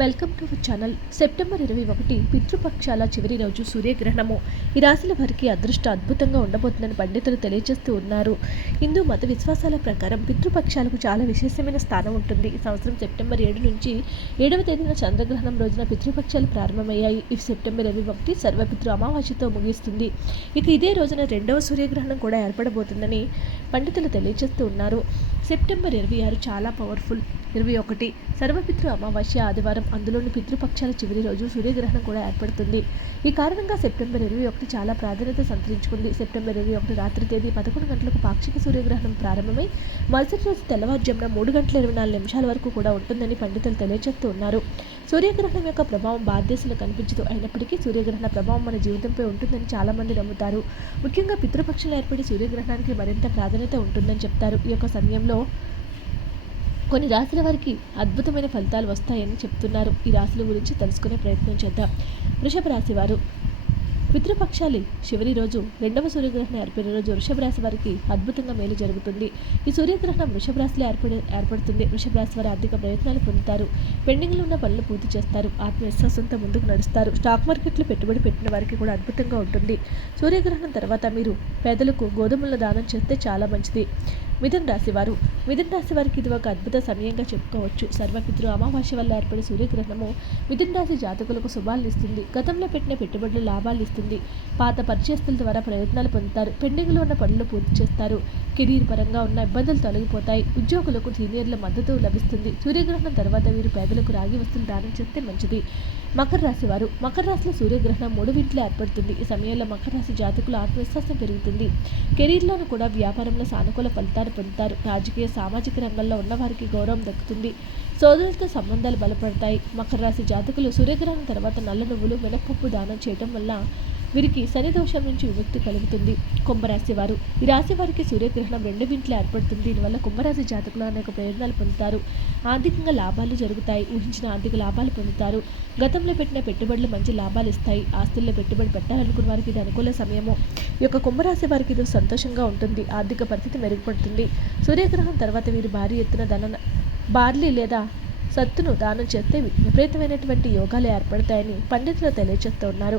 Welcome to channel. September ఇరవై ఒకటి పితృపక్షాల చివరి రోజు సూర్యగ్రహణము. ఈ రాశుల వారికి అదృష్ట అద్భుతంగా ఉండబోతుందని పండితులు తెలియజేస్తూ ఉన్నారు. హిందూ మత విశ్వాసాల ప్రకారం పితృపక్షాలకు చాలా విశేషమైన స్థానం ఉంటుంది. ఈ సంవత్సరం సెప్టెంబర్ ఏడు నుంచి ఏడవ తేదీన చంద్రగ్రహణం రోజున పితృపక్షాలు ప్రారంభమయ్యాయి. ఈ సెప్టెంబర్ ఇరవై ఒకటి సర్వపితృ అమావాస్యతో ముగిస్తుంది. ఇక ఇదే రోజున రెండవ సూర్యగ్రహణం కూడా ఏర్పడబోతుందని పండితులు తెలియజేస్తూ ఉన్నారు. సెప్టెంబర్ ఇరవై ఆరు చాలా పవర్ఫుల్. ఇరవై ఒకటి. సర్వపితృ అమావాస్య ఆదివారం అందులోని పితృపక్షాల చివరి రోజు సూర్యగ్రహణం కూడా ఏర్పడుతుంది. ఈ కారణంగా సెప్టెంబర్ ఇరవై ఒకటి చాలా ప్రాధాన్యత సంతరించుకుంది. సెప్టెంబర్ ఇరవై ఒకటి రాత్రి తేదీ పదకొండు గంటలకు పాక్షిక సూర్యగ్రహణం ప్రారంభమై మరుసటి రోజు తెల్లవారుజామున మూడు గంటల ఇరవై నాలుగు నిమిషాల వరకు కూడా ఉంటుందని పండితులు తెలియజేస్తూ ఉన్నారు. సూర్యగ్రహణం యొక్క ప్రభావం భారతదేశంలో కనిపించదు. అయినప్పటికీ సూర్యగ్రహణ ప్రభావం మన జీవితంపై ఉంటుందని చాలామంది నమ్ముతారు. ముఖ్యంగా పితృపక్షాలు ఏర్పడి సూర్యగ్రహణానికి మరింత ప్రాధాన్యత ఉంటుందని చెప్తారు. ఈ యొక్క సమయంలో కొన్ని రాశుల వారికి అద్భుతమైన ఫలితాలు వస్తాయని చెప్తున్నారు. ఈ రాశుల గురించి తెలుసుకునే ప్రయత్నం చేద్దాం. వృషభ రాశి వారు. పితృపక్షాలి చివరి రోజు రెండవ సూర్యగ్రహణం ఏర్పడిన రోజు వృషభ రాశి వారికి అద్భుతంగా మేలు జరుగుతుంది. ఈ సూర్యగ్రహణం వృషభ రాశిలో ఏర్పడి ఏర్పడుతుంది. వృషభ రాశి వారు ఆర్థిక ప్రయత్నాలు పొందుతారు. పెండింగ్లో ఉన్న పనులు పూర్తి చేస్తారు. ఆత్మవిశ్వాసంతో ముందుకు నడుస్తారు. స్టాక్ మార్కెట్లో పెట్టుబడి పెట్టిన వారికి కూడా అద్భుతంగా ఉంటుంది. సూర్యగ్రహణం తర్వాత మీరు పేదలకు గోధుమల దానం చేస్తే చాలా మంచిది. మిథున్ రాశి వారు. మిథున్ రాశి వారికి ఇది ఒక అద్భుత సమయంగా చెప్పుకోవచ్చు. సర్వపితృ అమావాస్య వల్ల ఏర్పడే సూర్యగ్రహణము మిథున్ రాశి జాతకులకు శుభాలు ఇస్తుంది. గతంలో పెట్టిన పెట్టుబడులు లాభాలు ఇస్తుంది. పాత పరిచయస్తుల ద్వారా ప్రయత్నాలు పొందుతారు. పెండింగ్లో ఉన్న పనులు పూర్తి చేస్తారు. కెరీర్ పరంగా ఉన్న ఇబ్బందులు తొలగిపోతాయి. ఉద్యోగులకు సీనియర్ల మద్దతు లభిస్తుంది. సూర్యగ్రహణం తర్వాత వీరు పేదలకు రాగి వస్తువులు దానం చేస్తే మంచిది. మకర రాశి వారు. మకర రాశిలో సూర్యగ్రహణం మూడు వీంట్లో ఏర్పడుతుంది. ఈ సమయంలో మకర రాశి జాతకుల ఆత్మవిశ్వాసం పెరుగుతుంది. కెరీర్లోనూ కూడా వ్యాపారంలో సానుకూల ఫలితాలు పొందుతారు. రాజకీయ సామాజిక రంగంలో ఉన్నవారికి గౌరవం దక్కుతుంది. సోదరులతో సంబంధాలు బలపడతాయి. మకర రాశి జాతకులు సూర్యగ్రహణం తర్వాత నల్ల నువ్వులు మినపప్పు దానం చేయడం వల్ల వీరికి శనిదోషం నుంచి విముక్తి కలుగుతుంది. కుంభరాశి వారు ఈ రాశి వారికి సూర్యగ్రహణం రెండు వింట్లో ఏర్పడుతుంది. దీనివల్ల కుంభరాశి జాతకులు అనేక ప్రయోజనాలు పొందుతారు. ఆర్థికంగా లాభాలు జరుగుతాయి. ఊహించిన ఆర్థిక లాభాలు పొందుతారు. గతంలో పెట్టిన పెట్టుబడులు మంచి లాభాలు ఇస్తాయి. ఆస్తుల్లో పెట్టుబడి పెట్టాలనుకున్న వారికి ఇది అనుకూల సమయము. ఈ యొక్క కుంభరాశి వారికి ఇది సంతోషంగా ఉంటుంది. ఆర్థిక పరిస్థితి మెరుగుపడుతుంది. సూర్యగ్రహణం తర్వాత వీరు భారీ ఎత్తున ధన బార్లీ లేదా సత్తును దానం చేస్తే విపరీతమైనటువంటి యోగాలు ఏర్పడతాయని పండితులు తెలియజేస్తూ ఉన్నారు.